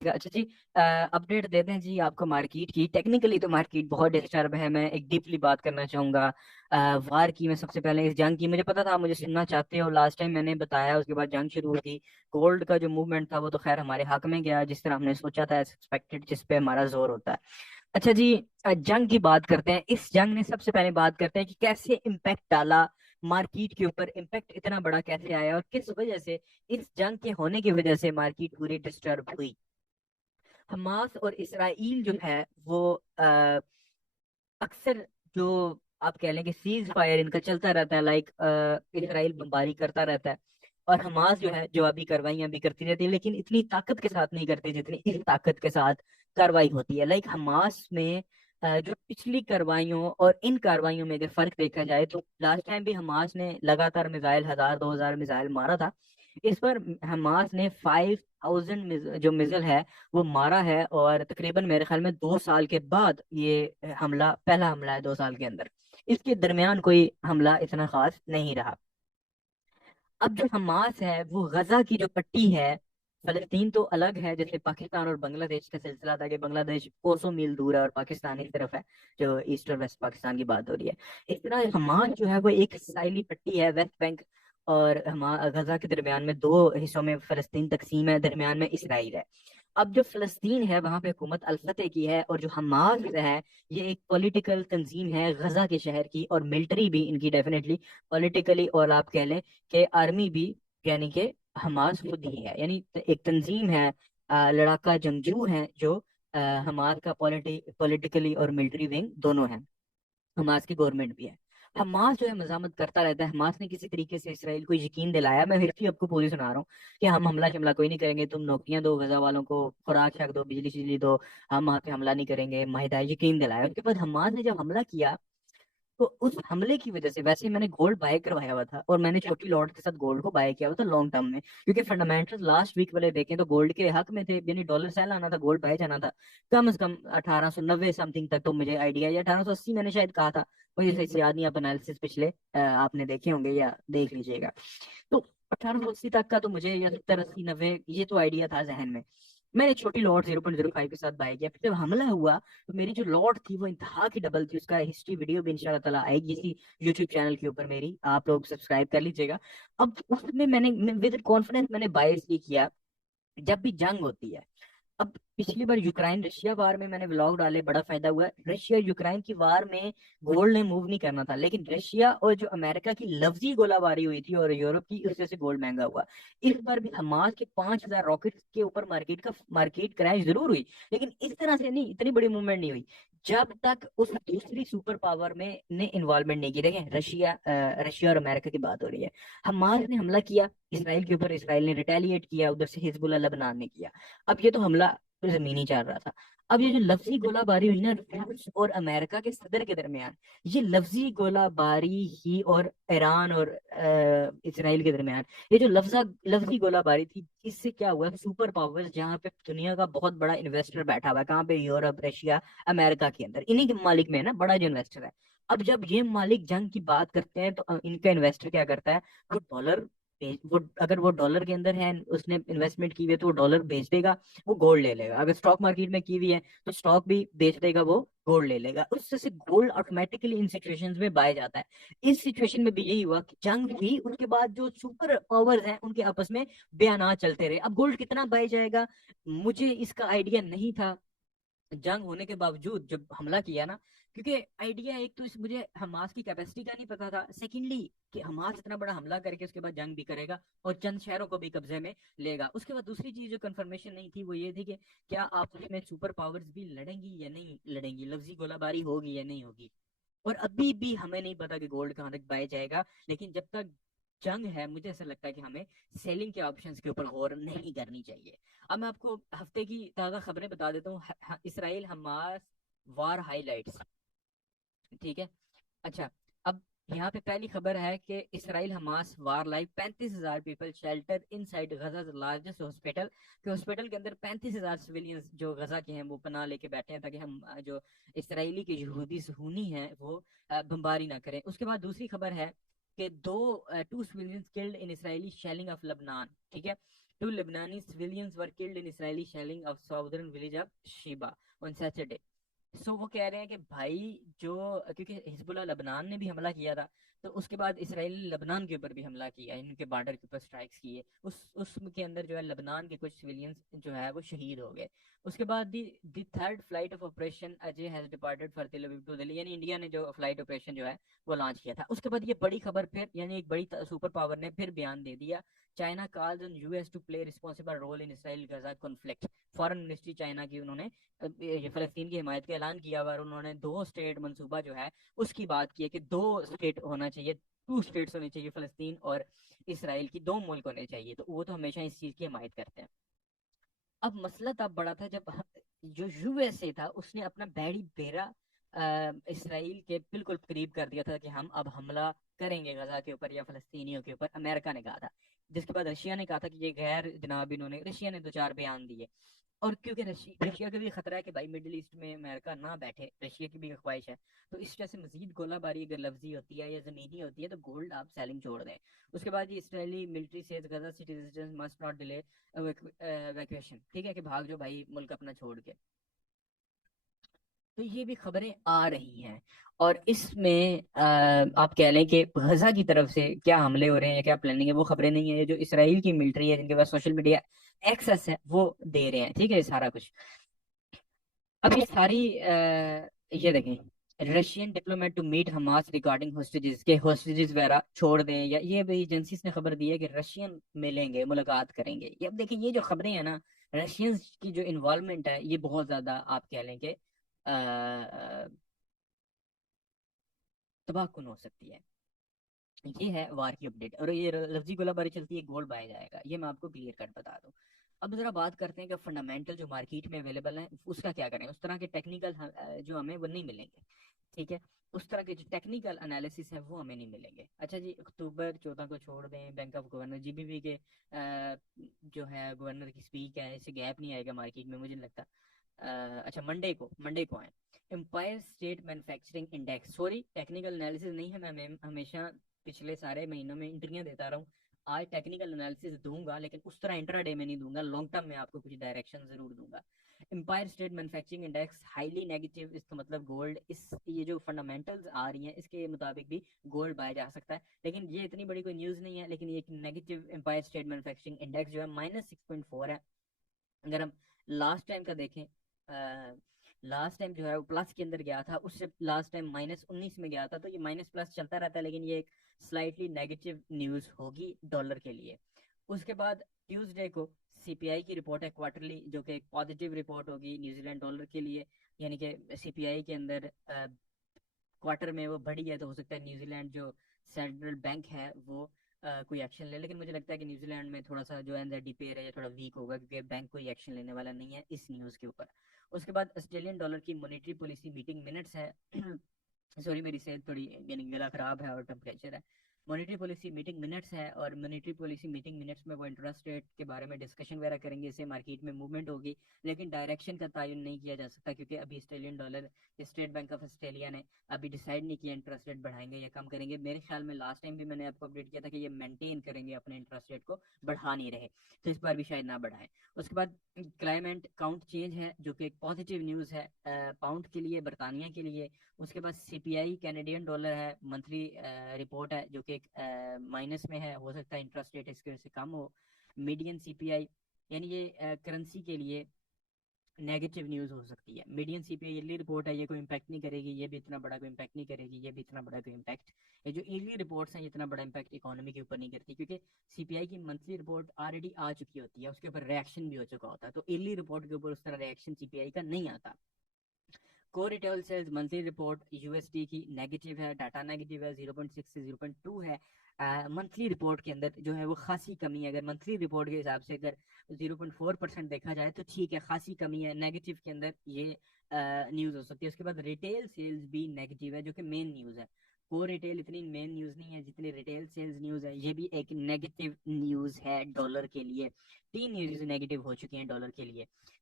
अच्छा जी। अपडेट देते हैं जी आपको मार्केट की। टेक्निकली तो मार्केट बहुत डिस्टर्ब है। मैं एक डीपली बात करना चाहूंगा वार की। मैं सबसे पहले इस जंग की, मुझे पता था मुझे सुनना चाहते हो, लास्ट टाइम मैंने बताया, उसके बाद जंग शुरू हुई थी। गोल्ड का जो मूवमेंट था वो तो खैर हमारे हक में गया, जिस तरह हमने सोचा था, एक्सपेक्टेड, जिस पे हमारा जोर होता है। अच्छा जी। जंग की बात करते हैं। इस जंग ने, सबसे पहले बात करते हैं कि कैसे इम्पैक्ट डाला मार्केट के ऊपर। इम्पैक्ट इतना बड़ा कैसे आया और किस वजह से, इस जंग के होने की वजह से मार्केट पूरी डिस्टर्ब हुई। हमास और इसराइल जो है वो अक्सर, जो आप कह लें कि सीज फायर इनका चलता रहता है, लाइक इसराइल बमबारी करता रहता है और हमास जो है जवाबी कार्रवाइयां भी करती रहती है, लेकिन इतनी ताकत के साथ नहीं करती जितनी इस ताकत के साथ कार्रवाई होती है। लाइक हमास में जो पिछली कार्रवाइयों और इन कार्रवाइयों में अगर फर्क देखा जाए तो लास्ट टाइम भी हमास ने लगातार मिसाइल 1000 2000 मिसाइल मारा था। इस पर हमास ने 5000 जो मिसाइल है वो मारा है, और तकरीबन मेरे ख्याल में 2 साल के बाद ये हमला, पहला हमला है 2 साल के अंदर। इसके दरमियान कोई हमला इतना खास नहीं रहा। अब जो हमास है वो गजा की जो पट्टी है, फलस्तीन तो अलग है, जैसे पाकिस्तान और बांग्लादेश का सिलसिला था कि बांग्लादेश कोसों मील दूर है और पाकिस्तान एक तरफ है, जो ईस्ट और वेस्ट पाकिस्तान की बात हो रही है। इस तरह हमास जो है वो एक साइली पट्टी है, वेस्ट बैंक और गजा के दरमियान में दो हिस्सों में फलस्तीन तकसीम है, दरमियान में इसराइल है। अब जो फलस्तीन है वहां पे हुकूमत अल फतेह की है, और जो हमास है ये एक पॉलिटिकल तंजीम है गजा के शहर की, और मिलिट्री भी इनकी डेफिनेटली पॉलिटिकली, और आप कह लें कि आर्मी भी, यानी कि हमास खुद ही है, यानी एक तंजीम है। लड़ाका जंगजू है जो हमास का पॉलिटिकली और मिलिट्री विंग दोनों है। हमास की गवर्नमेंट भी है। हमास जो है मजामत करता रहता है। हमास ने किसी तरीके से इसराइल को यकीन दिलाया, मैं हिस्ट्री आपको पूरी सुना रहा हूँ, कि हम हमला शमला कोई नहीं करेंगे, तुम नौकरियां दो गजा वालों को, खुराक शक दो, बिजली शिजली दो, हम वहां पे हमला नहीं करेंगे, माहिदा यकीन दिलाया। उसके बाद हमास ने जब हमला किया, तो उस हमले की वजह से, वैसे ही मैंने गोल्ड बाय करवाया हुआ था और मैंने छोटी लॉट के साथ गोल्ड को बाय किया हुआ था लॉन्ग टर्म में, क्योंकि फंडामेंटल लास्ट वीक वाले देखें तो गोल्ड के हक में थे, यानी डॉलर सेल आना था, गोल्ड बाय जाना था। कम से कम 1890 समथिंग तक तो मुझे आइडिया, या 1880 मैंने शायद कहा था, मुझे सही से याद नहीं। आप एनालिसिस पिछले आपने देखे होंगे या देख लीजिएगा। तो 1880 तक का तो मुझे, या 70 80 90, ये तो आइडिया था जहन में। मैंने छोटी लॉट 0.05 के साथ बाय किया। फिर जब हमला हुआ तो मेरी जो लॉट थी वो इंतहा की डबल थी। उसका हिस्ट्री वीडियो भी इंशाल्लाह ताला आएगी इसी यूट्यूब चैनल के ऊपर मेरी, आप लोग सब्सक्राइब कर लीजिएगा। अब उसमें मैंने विद कॉन्फिडेंस मैंने बाय इसलिए किया, जब भी जंग होती है। अब पिछली बार यूक्रेन रशिया वार में मैंने व्लॉग डाले, बड़ा फायदा हुआ। रशिया यूक्रेन की वार में गोल्ड ने मूव नहीं करना था, लेकिन रशिया और जो अमेरिका की लफ्जी गोलाबारी हुई थी और यूरोप की, उससे से गोल्ड महंगा हुआ। इस बार भी हमास के 5000 रॉकेट के ऊपर मार्केट क्रैश जरूर हुई, लेकिन इस तरह से नहीं, इतनी बड़ी मूवमेंट नहीं हुई जब तक उस दूसरी सुपर पावर में ने इन्वॉल्वमेंट नहीं की। देखें, रशिया और अमेरिका की बात हो रही है। हमास ने हमला किया इसराइल के ऊपर, इसराइल ने रिटेलिएट किया, उधर से हिजबुल्लाह लेबनान ने किया। अब ये तो हमला जमीनी चल रहा था। अब ये जो लफ्जी गोलाबारी हुई ना रूस और अमेरिका के सदर के दरमियान, ये लफ्जी गोलाबारी ही, और ईरान और इसराइल के दरमियान, ये जो लफ्जी गोलाबारी थी, इससे क्या हुआ, सुपर पावर्स जहाँ पे दुनिया का बहुत बड़ा इन्वेस्टर बैठा हुआ है, कहाँ पे, यूरोप, रशिया, अमेरिका के अंदर, इन्हीं के मालिक में है ना बड़ा जो इन्वेस्टर है। अब जब ये मालिक जंग की बात करते हैं तो इनका इन्वेस्टर क्या करता है, वो डॉलर वो, अगर वो डॉलर के अंदर है, उसने इन्वेस्टमेंट की हुई है, तो वो डॉलर बेच देगा, वो गोल्ड ले लेगा। अगर स्टॉक मार्केट में की हुई है तो स्टॉक भी बेच देगा, वो गोल्ड ले लेगा। उससे से गोल्ड ऑटोमेटिकली इन सिचुएशंस में बाय जाता है। इस सिचुएशन में भी यही हुआ कि जंग हुई, उसके बाद जो सुपर पावर्स हैं उनके आपस में बयान चलते रहे। अब गोल्ड कितना बाय जाएगा, मुझे इसका आइडिया नहीं था जंग होने के बावजूद जब हमला किया ना, क्योंकि आइडिया एक तो इस, मुझे हमास की कैपेसिटी का नहीं पता था, सेकेंडली कि हमास इतना बड़ा हमला करके उसके बाद जंग भी करेगा और चंद शहरों को भी कब्जे में लेगा। उसके बाद दूसरी चीज जो कंफर्मेशन नहीं थी वो ये थी कि क्या आपस में सुपर पावर्स भी लड़ेंगी या नहीं लड़ेंगी, लफ्जी गोलाबारी होगी या नहीं होगी। और अभी भी हमें नहीं पता कि गोल्ड कहाँ तक बाय जाएगा, लेकिन जब तक जंग है मुझे ऐसा लगता है कि हमें सेलिंग के ऑप्शंस के ऊपर गौर नहीं करनी चाहिए। अब मैं आपको हफ्ते की ताज़ा खबरें बता देता हूँ। इसराइल हमास वार हाइलाइट्स, ठीक है। अच्छा, अब यहाँ पे पहली खबर है कि Israel Hamas war live 35,000 people shelter in side Gaza largest hospital, कि हॉस्पिटल के अंदर 35,000 सिविलियंस जो गजा के हैं वो पनाह लेके बैठे हैं, ताकि हम जो इसराइली के यहूदी सुहूनी हैं वो बमबारी ना करें। उसके बाद दूसरी खबर है कि to civilians killed in Israeli shelling of Lebanon, ठीक है। To लेबनानी civilians were killed in Israeli shelling of southern village of Shiba on Saturday. सो वो कह रहे हैं कि भाई जो, क्योंकि हिजबुल्लाह लेबनान ने भी हमला किया था, तो उसके बाद इसराइल ने लेबनान के ऊपर भी हमला किया, इनके बॉर्डर के ऊपर स्ट्राइक्स किए, उसके अंदर जो है लेबनान के कुछ सिविलियंस जो है वो शहीद हो गए। उसके बाद दी third flight of operation Ajay has departed for तेल अवीव टू दिल्ली, यानी इंडिया ने जो फ्लाइट ऑपरेशन जो है वो लॉन्च किया था। उसके बाद ये बड़ी खबर फिर, यानी एक बड़ी सुपर पावर ने फिर बयान दे दिया, China calls on US to play responsible role in Israel Gaza conflict. Foreign ministry China की, उन्होंने ये फलस्तीन की हिमायत का ऐलान किया हुआ, और उन्होंने 2 स्टेट मंसूबा जो है उसकी बात की है कि 2 स्टेट होना चाहिए, 2 स्टेट्स होनी चाहिए, फलस्तीन और इसराइल की 2 मुल्क होने चाहिए। तो वो तो हमेशा इस चीज की हिमायत करते हैं। अब मसला तब बड़ा था जब जो यूएसए था उसने अपना बैरी बेरा इसराइल के बिल्कुल करीब कर दिया था कि हम अब हमला करेंगे गजा के ऊपर या फलस्तीनियों के ऊपर, अमेरिका ने कहा था। जिसके बाद रशिया ने कहा था कि ये गैर जनाब, इन्होंने, रशिया ने 2 4 बयान दिए। और क्योंकि रशिया का भी खतरा है कि भाई मिडिल ईस्ट में अमेरिका ना बैठे, रशिया की भी एक ख्वाहिश है, तो इस वजह से मजीद गोलाबारी अगर लफ्जी होती है या जमीनी होती है तो गोल्ड आप सेलिंग छोड़ दें। उसके बाद ये Israeli military says Gaza citizen must not delay वैक्यूएशन, ठीक है, कि भाग जो भाई मुल्क अपना छोड़ के। तो ये भी खबरें आ रही हैं। और इसमें आप कह लें कि गजा की तरफ से क्या हमले हो रहे हैं या क्या प्लानिंग है वो खबरें नहीं है, जो इसराइल की मिलिट्री है जिनके पास सोशल मीडिया एक्सेस है वो दे रहे हैं, ठीक है, सारा कुछ। अब ये सारी ये देखें, Russian diplomat to meet Hamas regarding hostages, के होस्टेजेस वगैरह छोड़ दें, या ये भी एजेंसीज ने खबर दी है कि रशियन मिलेंगे, मुलाकात करेंगे। ये अब देखिए, ये जो खबरें हैं ना, रशियंस की जो इन्वॉल्वमेंट है ये बहुत ज्यादा आप कह लें कि तबाहकुन हो सकती है। ये है वार की अपडेट, और ये लफ्जी गोलाबारी चलती है, गोल्ड बाय जाएगा, ये मैं आपको क्लियर कट बता दूं। अब जरा बात करते हैं कि फंडामेंटल जो मार्केट में अवेलेबल है उसका क्या करें। उस तरह के टेक्निकल जो हमें वो नहीं मिलेंगे, ठीक है। उस तरह के जो टेक्निकल एनालिसिस है वो हमें नहीं मिलेंगे। अच्छा जी, अक्टूबर 14 को छोड़ दें, बैंक ऑफ गवर्नर जीबीबी के जो है गवर्नर की स्पीच है, इससे गैप नहीं आएगा मार्केट में, मुझे नहीं लगता। अच्छा, मंडे को आए, empire state manufacturing index, sorry technical analysis नहीं है, मैं हमेशा पिछले सारे महीनों में इंटरव्यू देता रहा हूँ। आज टेक्निकल एनालिसिस दूंगा, लेकिन उस तरह इंट्राडे में नहीं दूंगा, लॉन्ग टर्म में आपको कुछ डायरेक्शन जरूर दूंगा। Empire state manufacturing index highly negative, इसका मतलब गोल्ड, इस ये जो फंडामेंटल्स आ रही हैं इसके मुताबिक भी गोल्ड बाय जा सकता है। लेकिन ये इतनी बड़ी कोई न्यूज़ नहीं है, लेकिन ये एक negative empire state manufacturing index जो है -6.4 है। अगर हम लास्ट टाइम का देखें, लास्ट टाइम जो है वो प्लस के अंदर गया था, उससे लास्ट टाइम -19 में गया था, तो ये माइनस प्लस चलता रहता है, लेकिन ये एक स्लाइटली नेगेटिव न्यूज़ होगी डॉलर के लिए। उसके बाद ट्यूसडे को सीपीआई की रिपोर्ट है क्वार्टरली, जो कि एक पॉजिटिव रिपोर्ट होगी न्यूजीलैंड डॉलर के लिए, यानी कि सीपीआई के अंदर क्वार्टर में वो बढ़ी है, तो हो सकता है न्यूजीलैंड जो सेंट्रल बैंक है वो कोई एक्शन ले। लेकिन मुझे लगता है कि न्यूजीलैंड में थोड़ा सा जो एनजेडी पेयर है ये थोड़ा वीक होगा, क्योंकि बैंक कोई एक्शन लेने वाला नहीं है इस न्यूज़ के ऊपर। उसके बाद ऑस्ट्रेलियन डॉलर की मॉनेटरी पॉलिसी मीटिंग मिनट्स है। सॉरी, मेरी सेहत थोड़ी, यानी गला खराब है और टेम्परेचर है। मॉनेटरी पॉलिसी मीटिंग मिनट्स है, और मॉनेटरी पॉलिसी मीटिंग मिनट्स में वो इंटरेस्ट रेट के बारे में डिस्कशन वगैरह करेंगे, इससे मार्केट में मूवमेंट होगी। लेकिन डायरेक्शन का तयन नहीं किया जा सकता, क्योंकि अभी Australian dollar, state bank of Australia ने अभी डिसाइड नहीं किया इंटरेस्ट रेट बढ़ाएंगे या कम करेंगे। मेरे ख्याल में लास्ट टाइम भी मैंने आपको अपडेट किया था कि ये मेंटेन करेंगे अपने इंटरेस्ट रेट को, बढ़ा नहीं रहे, तो इस बार भी शायद ना बढ़ाएं। उसके बाद क्लाइमेट काउंट चेंज है, जो कि एक पॉजिटिव न्यूज़ है पाउंड के लिए, बरतानिया के लिए। उसके बाद सीपीआई कैनेडियन डॉलर है, मंथली रिपोर्ट है, जो कि माइनस में है, हो सकता है इंटरेस्ट रेट इसके वजह से कम हो। मीडियन सीपीआई, यानी ये करेंसी के लिए नेगेटिव न्यूज़ हो सकती है। मीडियन सीपीआई ईयरली रिपोर्ट है, ये कोई इम्पैक्ट नहीं करेगी, ये भी इतना बड़ा कोई इम्पैक्ट नहीं करेगी, ये भी इतना बड़ा कोई इम्पैक्ट, ये जो ईयरली रिपोर्ट्स हैं ये इतना बड़ा इम्पैक्ट इकोनॉमी के ऊपर नहीं करती, क्योंकि सीपीआई की मंथली रिपोर्ट ऑलरेडी आ चुकी होती है, उसके ऊपर रिएक्शन भी हो चुका होता है, तो ईयरली रिपोर्ट के ऊपर उस तरह रिएक्शन सीपीआई का नहीं आता। Core retail sales monthly report USD की नेगेटिव है, डाटा नेगेटिव है, 0.6 से 0.2 है। मंथली रिपोर्ट के अंदर जो है वो खासी कमी है, अगर मंथली रिपोर्ट के हिसाब से अगर 0.4% देखा जाए तो ठीक है, खासी कमी है, नेगेटिव के अंदर ये न्यूज़ हो सकती है। उसके बाद रिटेल सेल्स भी नेगेटिव है, जो कि मेन न्यूज़ है। कोर रिटेल इतनी मेन न्यूज़ नहीं है जितनी रिटेल सेल्स न्यूज़ है, ये भी एक नेगेटिव न्यूज़ है डॉलर के लिए। 3 न्यूज़ नेगेटिव हो चुकी हैं डॉलर के लिए।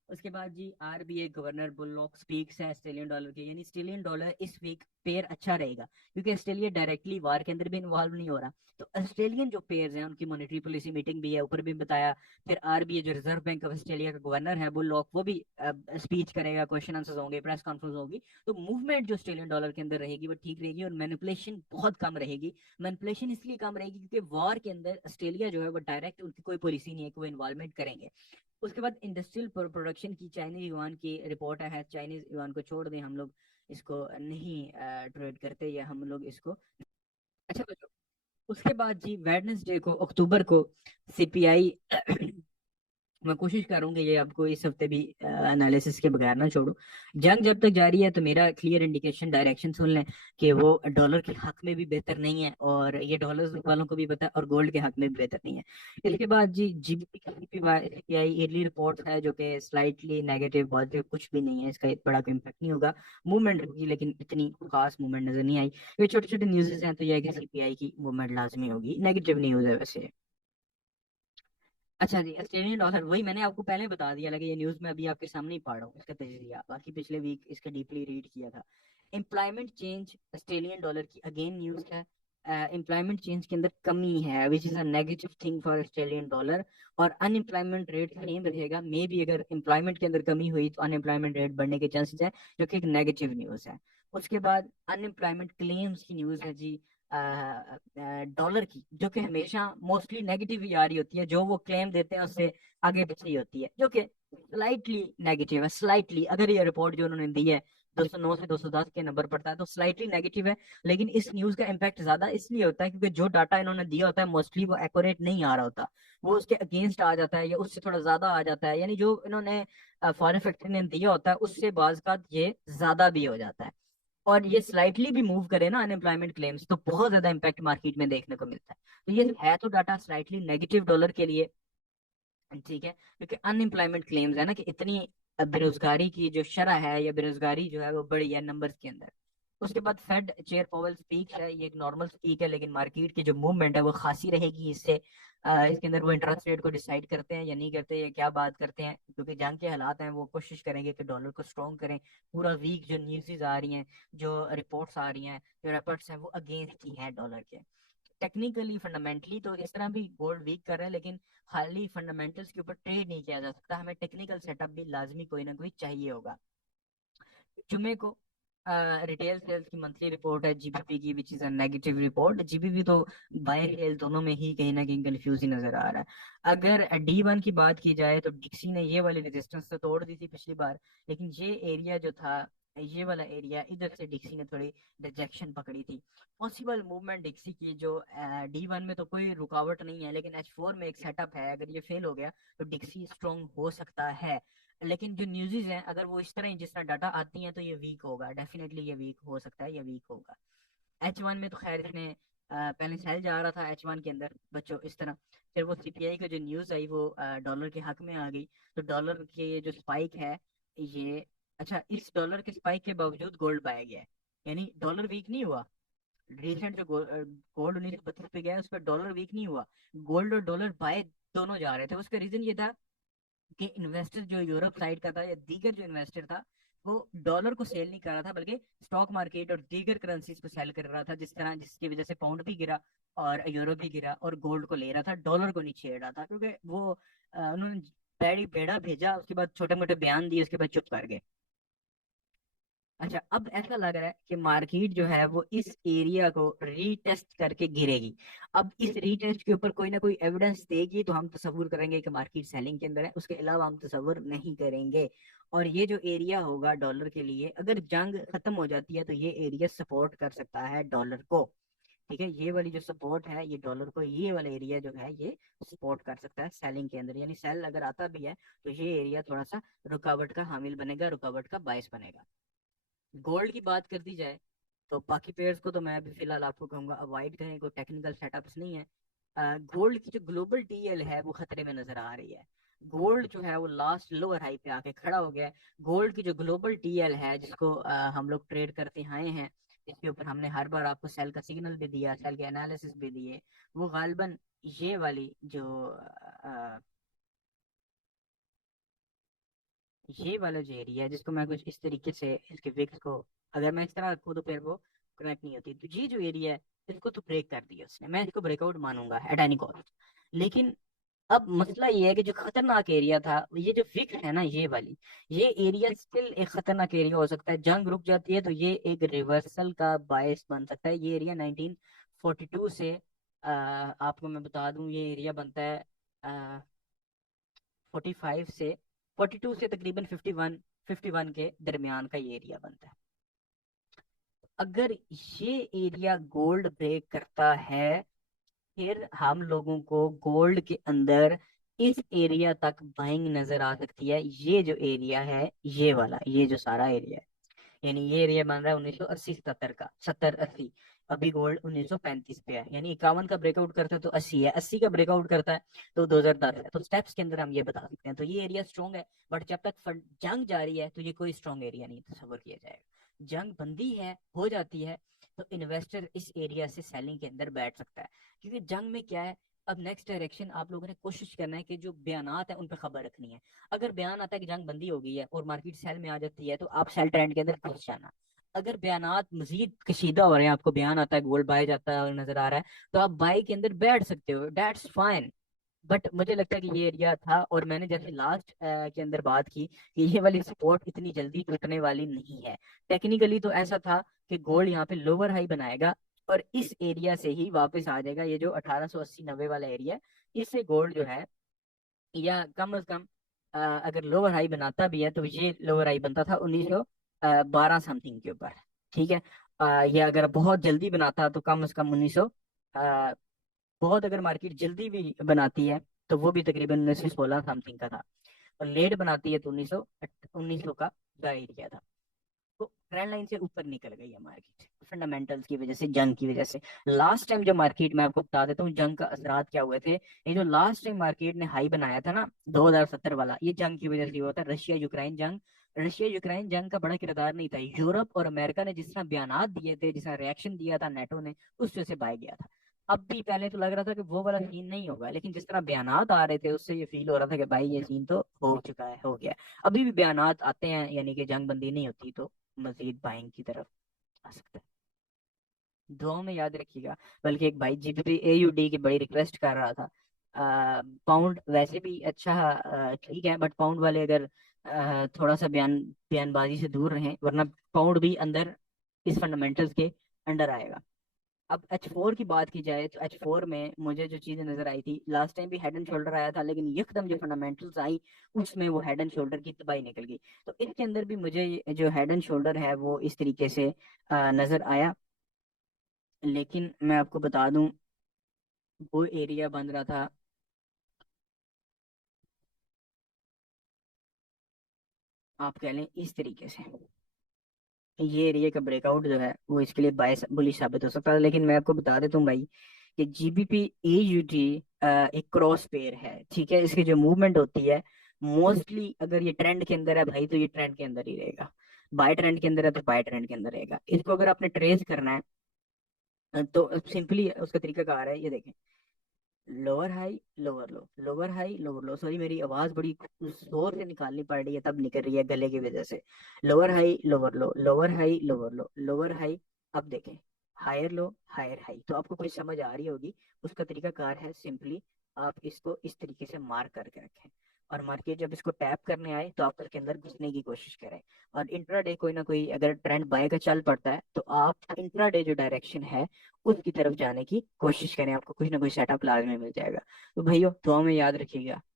उसके बाद जी आरबीआई गवर्नर बुलॉक स्पीक्स है ऑस्ट्रेलियन डॉलर के, यानी ऑस्ट्रेलियन डॉलर इस वीक पेयर अच्छा रहेगा, क्योंकि ऑस्ट्रेलिया डायरेक्टली वार के अंदर भी इन्वॉल्व नहीं हो रहा। तो ऑस्ट्रेलियन जो पेयर्स हैं उनकी मॉनेटरी पॉलिसी मीटिंग भी है, ऊपर भी बताया। फिर आरबीआई जो रिजर्व बैंक ऑफ ऑस्ट्रेलिया का गवर्नर है बुलॉक, वो भी स्पीच करेगा, क्वेश्चन आंसर्स होंगे, प्रेस कॉन्फ्रेंस होगी। तो मूवमेंट जो ऑस्ट्रेलियन डॉलर के अंदर रहेगी वो ठीक रहेगी, और मैनिपुलेशन बहुत कम रहेगी। मैनिपुलेशन इसलिए कम रहेगी क्योंकि वॉर के अंदर ऑस्ट्रेलिया जो है वो डायरेक्ट, उनकी कोई पॉलिसी नहीं है कि वो इन्वॉल्वमेंट करेंगे। उसके बाद इंडस्ट्रियल प्रोडक्शन की चाइनीज युआन की रिपोर्ट है, चाइनीज युआन को छोड़ दें हम लोग, इसको नहीं ट्रेड करते, या हम लोग इसको, अच्छा बच्चों। उसके बाद जी वेडनेसडे को, अक्टूबर को, सीपीआई मैं कोशिश करूंगी ये आपको इस हफ्ते भी एनालिसिस के बगैर ना छोड़ूं। जंग जब तक जारी है तो मेरा क्लियर इंडिकेशन डायरेक्शन सुन लें कि वो डॉलर के हक में भी बेहतर नहीं है, और ये डॉलर वालों को भी पता है, और गोल्ड के हक में भी बेहतर नहीं है। इसके बाद जी जीबीपी की सीपीआई ईयरली रिपोर्ट है, जो कि स्लाइटली नेगेटिव, पॉजिटिव कुछ भी नहीं है, इसका बड़ा कोई इम्पैक्ट नहीं होगा। मूवमेंट होगी लेकिन इतनी खास मूवमेंट नजर नहीं आई। ये छोटे छोटे न्यूज़ हैं, तो यह है कि सीपीआई की मूवमेंट लाजमी होगी, नेगेटिव न्यूज़ है वैसे। अच्छा जी, ऑस्ट्रेलियन डॉलर वही मैंने आपको पहले बता दिया, लगे ये न्यूज़ मैं अभी आपके सामने ही पढ़ रहा हूँ इसका तजज़िया, बाकी पिछले वीक इसका डीपली रीड किया था। एम्प्लॉयमेंट चेंज ऑस्ट्रेलियन डॉलर की अगेन न्यूज़ है। एम्प्लॉयमेंट चेंज के अंदर कमी है, which is a negative thing for Australian dollar. और अनएम्प्लॉयमेंट रेट सेम रहेगा, मे बी अगर एम्प्लॉयमेंट के अंदर कमी हुई तो अनएम्प्लॉयमेंट रेट बढ़ने के चांसेस है, जो कि एक नेगेटिव न्यूज़ है। उसके बाद अनएम्प्लॉयमेंट क्लेम्स की न्यूज़ है जी, डॉलर की, जो कि हमेशा मोस्टली नेगेटिव ही आ रही होती है, जो वो क्लेम देते हैं उससे आगे पीछे ही होती है, जो कि स्लाइटली नेगेटिव है, स्लाइटली। अगर ये रिपोर्ट जो उन्होंने दी है 209 से 210 के नंबर पड़ता है तो स्लाइटली नेगेटिव है। लेकिन इस न्यूज का इम्पैक्ट ज्यादा इसलिए होता है क्योंकि जो डाटा इन्होंने दिया होता है मोस्टली वो एक्यूरेट नहीं आ रहा होता, वो उसके अगेंस्ट आ जाता है या उससे थोड़ा ज्यादा आ जाता है, यानी जो इन्होंने फॉरेन फैक्ट्री ने दिया होता है उससे बाज का ये ज्यादा भी हो जाता है। और ये स्लाइटली भी मूव करे ना अनएम्प्लॉयमेंट क्लेम्स, तो बहुत ज्यादा इम्पैक्ट मार्केट में देखने को मिलता है। तो ये है तो डाटा स्लाइटली नेगेटिव डॉलर के लिए, ठीक है, क्योंकि अनएम्प्लॉयमेंट क्लेम्स है ना कि इतनी बेरोजगारी की जो शरह है, या बेरोजगारी जो है वो बढ़ी है नंबर्स के अंदर। उसके बाद फेड चेयर पावेल स्पीक है, ये एक नॉर्मल स्पीक है, लेकिन मार्केट की जो मूवमेंट है वो खासी रहेगी इससे। इसके अंदर वो इंटरेस्ट रेट को डिसाइड करते हैं या नहीं करते, या क्या बात करते हैं, क्योंकि जंग के हालात हैं, वो कोशिश करेंगे कि डॉलर को स्ट्रॉन्ग करें। पूरा वीक जो न्यूज़ आ रही हैं, जो रिपोर्ट्स आ रही हैं, जो रिपोर्ट्स हैं, वो अगेंस्ट ही हैं डॉलर के। टेक्निकली फंडामेंटली तो इस तरह भी गोल्ड वीक कर रहा है, लेकिन खाली फंडामेंटल्स के ऊपर ट्रेड नहीं किया जा सकता, हमें टेक्निकल सेटअप भी लाजमी कोई ना कोई चाहिए होगा। जुमे को रिटेल सेल्स की मंथली रिपोर्ट है जीबीपी की, which is a negative report. GBP तो बाय सेल दोनों में ही कहीं ना कहीं कंफ्यूज ही नजर आ रहा है। अगर डी1 की बात की जाए तो डिक्सी ने ये वाली रेजिस्टेंस तो तोड़ दी थी पिछली बार, लेकिन ये एरिया जो था, ये वाला एरिया, इधर से डिक्सी ने थोड़ी रिजेक्शन पकड़ी थी। पॉसिबल मूवमेंट डिक्सी की जो डी1 में तो कोई रुकावट नहीं है, लेकिन एच4 में एक सेटअप है, अगर ये फेल हो गया तो डिक्सी स्ट्रॉन्ग हो सकता है। लेकिन जो न्यूज़ हैं अगर वो इस तरह ही जिस तरह डाटा आती हैं तो ये वीक होगा, डेफिनेटली ये वीक हो सकता है, ये वीक होगा। H1 में तो खैर इसने पहले सेल जा रहा था H1 के अंदर बच्चों इस तरह। फिर वो सीपीआई का जो न्यूज़ आई वो डॉलर के हक में आ गई, तो डॉलर के ये जो स्पाइक है ये, अच्छा, इस डॉलर के स्पाइक के बावजूद गोल्ड पाया गया है, यानी डॉलर वीक नहीं हुआ। रिसेंट जो गोल्ड 1932 पे गया है उस पर डॉलर वीक नहीं हुआ, गोल्ड और डॉलर बाय दोनों जा रहे थे। उसका रीजन ये था कि इन्वेस्टर जो यूरोप साइड का था या दीगर जो इन्वेस्टर था, वो डॉलर को सेल नहीं कर रहा था, बल्कि स्टॉक मार्केट और दीगर करेंसीज को सेल कर रहा था, जिस तरह जिसकी वजह से पाउंड भी गिरा और यूरो भी गिरा, और गोल्ड को ले रहा था, डॉलर को नहीं छेड़ रहा था, क्योंकि वो उन्होंने बेड़ी बेड़ा भेजा, उसके बाद छोटे मोटे बयान दिए, उसके बाद चुप कर गए। अच्छा, अब ऐसा लग रहा है कि मार्केट जो है वो इस एरिया को रीटेस्ट करके गिरेगी। अब इस रीटेस्ट के ऊपर कोई ना कोई एविडेंस देगी तो हम तस्वुर करेंगे कि मार्केट सेलिंग के अंदर है, उसके अलावा हम तस्वुर नहीं करेंगे। और ये जो एरिया होगा डॉलर के लिए, अगर जंग खत्म हो जाती है तो ये एरिया सपोर्ट कर सकता है डॉलर को, ठीक है। ये वाली जो सपोर्ट है ये डॉलर को, ये वाला एरिया जो है ये सपोर्ट कर सकता है सेलिंग के अंदर, यानी सेल अगर आता भी है तो ये एरिया थोड़ा सा रुकावट का हामिल बनेगा, रुकावट का बायस बनेगा। गोल्ड की बात कर दी जाए तो बाकी पेयर्स को तो मैं अभी फिलहाल आपको कहूंगा अवॉइड करें, कोई टेक्निकल सेटअप्स नहीं है। गोल्ड की जो ग्लोबल टीएल है वो खतरे में नजर आ रही है। गोल्ड जो है वो लास्ट लोअर हाई पे आके खड़ा हो गया है। गोल्ड की जो ग्लोबल टीएल है जिसको हम लोग ट्रेड करते आए हैं, इसके ऊपर हमने हर बार आपको सेल का सिग्नल भी दिया, सेल के एनालिसिस भी दिए, वो गालिबन ये वाली जो ये वाला जो एरिया है जिसको मैं कुछ इस तरीके से इसके विक्स को, अगर मैं इस तरह रखूँ तो फिर वो कनेक्ट नहीं होती, तो ये जो एरिया है इसको तो ब्रेक कर दिया उसने, मैं इसको ब्रेकआउट मानूंगा एट एनी कॉस्ट। लेकिन अब मसला ये है कि जो खतरनाक एरिया था, ये जो फिक्स है ना ये वाली, ये एरिया स्टिल एक खतरनाक एरिया हो सकता है। जंग रुक जाती है तो ये एक रिवर्सल का बायस बन सकता है। ये एरिया 1942 से आपको मैं बता दूं, ये एरिया बनता है 45 से 42 से तकरीबन 51 के दरमियान का ये एरिया बनता है। अगर ये एरिया गोल्ड ब्रेक करता है, फिर हम लोगों को गोल्ड के अंदर इस एरिया तक बाइंग नजर आ सकती है। ये जो एरिया है ये वाला, ये जो सारा एरिया है, यानी ये एरिया बन रहा है 1980 77 का, 70 80। अभी गोल्ड 1935 पे है, यानी 51 का ब्रेकआउट करता है तो 80 है, 80 का ब्रेकआउट करता है तो 2010 है। तो स्टेप्स के अंदर हम ये बता सकते हैं। तो ये एरिया स्ट्रॉन्ग है, बट जब तक जंग जारी है तो ये कोई स्ट्रॉन्ग एरिया नहीं तस्वर किया जाएगा। जंग बंदी है, हो जाती है, तो इन्वेस्टर इस एरिया से सेलिंग के अंदर बैठ सकता है। क्योंकि जंग में क्या है, अब नेक्स्ट डायरेक्शन आप लोगों ने कोशिश करना है कि जो बयानात है उन पर खबर रखनी है। अगर बयान आता है कि जंग बंदी हो गई है और मार्केट सेल में आ जाती है तो आप सेल ट्रेंड के अंदर घुस जाना। अगर बयानात मजीद कशीदा हो रहे हैं, आपको बयान आता है गोल्ड बाय जाता है और नजर आ रहा है, तो आप बाई के अंदर बैठ सकते हो, दैट्स फाइन। बट मुझे लगता है कि ये एरिया था, और मैंने जैसे लास्ट के अंदर बात की कि ये वाली सपोर्ट इतनी जल्दी टूटने वाली नहीं है। टेक्निकली तो ऐसा था कि गोल्ड यहाँ पे लोअर हाई बनाएगा और इस एरिया से ही वापस आ जाएगा। ये जो 1880 90 वाला एरिया है, इससे गोल्ड जो है, या कम से कम अगर लोअर हाई बनाता भी है तो ये लोअर हाई बनता था 1912 समथिंग के ऊपर। ठीक है। या अगर बहुत जल्दी बनाता तो कम से कम 1900, बहुत अगर मार्केट जल्दी भी बनाती है तो वो भी तकरीबन 1916 समथिंग का था, और लेट बनाती है तो 1900 का एरिया था। तो ट्रेंड लाइन से ऊपर निकल गई है मार्केट, फंडामेंटल्स की वजह से, जंग की वजह से। लास्ट टाइम जो मार्केट, मैं आपको बता देता हूँ जंग का असरात क्या हुए थे। ये जो लास्ट टाइम मार्केट ने हाई बनाया था ना 2070 वाला, ये जंग की वजह से हुआ था, रशिया यूक्रेन जंग। रशिया यूक्रेन जंग का बड़ा किरदार नहीं था, यूरोप और अमेरिका ने जिस तरह बयानात दिए थे, जिस तरह रिएक्शन दिया था नेटो ने, उस वजह से बाय गया था। अब भी पहले तो लग रहा था कि वो वाला सीन नहीं होगा, लेकिन जिस तरह बयानात आ रहे थे उससे ये फील हो रहा था कि भाई ये सीन तो हो चुका है, हो गया है। अभी भी बयानात आते हैं, यानी कि जंग बंदी नहीं होती तो मजीद बाइंग की तरफ आ सकता है। दुआओं में याद रखिएगा। बल्कि एक भाई जीबीपी एयूडी की बड़ी रिक्वेस्ट कर रहा था। पाउंड वैसे भी अच्छा, ठीक है, बट पाउंड वाले अगर थोड़ा सा बयानबाजी से दूर रहें, वरना पाउंड भी अंदर इस फंडामेंटल्स के अंडर आएगा। अब H4 की बात की जाए तो H4 में मुझे जो चीजें नजर आई थी, लास्ट टाइम भी हेड एंड शोल्डर आया था, लेकिन यकदम जो फंडामेंटल्स आई उसमें वो हेड एंड शोल्डर की तबाही निकल गई। तो इसके अंदर भी मुझे जो हेड एंड शोल्डर है वो इस तरीके से नजर आया। लेकिन मैं आपको बता दूं, वो एरिया बन रहा था, आप कह लें इस तरीके से। ये एरिया का ब्रेकआउट जो है वो इसके लिए बायस बुलिश साबित हो सकता है। लेकिन मैं आपको बता देता हूँ भाई कि जीबीपी एयूटी एक क्रॉस पेयर है, ठीक है। इसकी जो मूवमेंट होती है, मोस्टली अगर ये ट्रेंड के अंदर है भाई तो ये ट्रेंड के अंदर ही रहेगा, बाय ट्रेंड के अंदर है तो बाय ट्रेंड के अंदर रहेगा। इसको अगर आपने ट्रेस करना है तो सिंपली उसका तरीका कार है, ये देखें, लोअर हाई लोअर लो, लोअर हाई लोअर लो। सॉरी, मेरी आवाज बड़ी जोर से निकालनी पड़ रही है, तब निकल रही है गले की वजह से। लोअर हाई लोअर लो, लोअर हाई लोअर लो, लोअर हाई। अब देखें, हायर लो हायर हाई। तो आपको कोई समझ आ रही होगी, उसका तरीका कार है सिंपली आप इसको इस तरीके से मार्क करके रखें, और मार्केट जब इसको टैप करने आए तो आप उसके अंदर घुसने की कोशिश करें। और इंट्राडे कोई ना कोई अगर ट्रेंड बाय का चल पड़ता है तो आप इंट्राडे जो डायरेक्शन है उसकी तरफ जाने की कोशिश करें, आपको कुछ ना कुछ सेटअप लाजमी मिल जाएगा। तो भाइयों दुआ में याद रखिएगा।